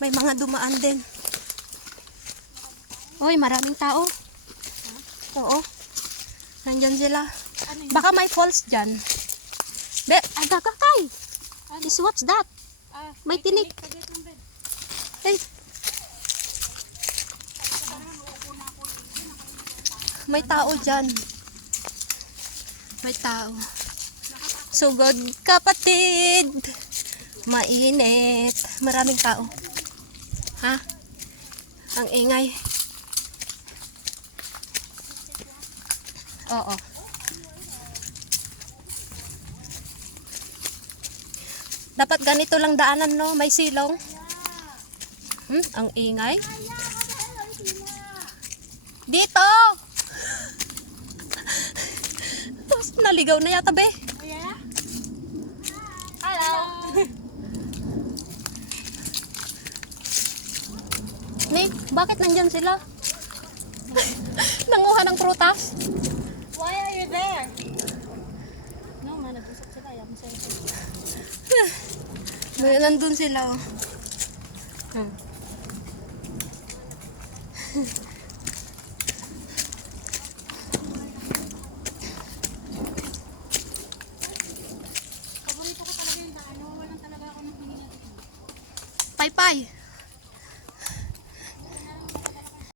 May mga dumaan din. Uy, maraming tao. Oo. Nandyan sila. Baka may falls dyan. Be, agakakay. Is what's that? May tinik. Hey. May tao dyan. May tao. Sugod kapatid. Mainit. Maraming tao. Ha? Ang ingay. Oo. Dapat ganito lang daanan, no? May silong. Ang ingay. Dito! Tapos naligaw na yata, be. Hello! Nick, bakit nandyan sila? Nanguha ng prutas? Why are you there? No, man, nag-usap sila. Ayaw mo sa'yo. Nandun sila. Paborito ko talaga yung daan. Walang talaga ako ng hininga. Paypay.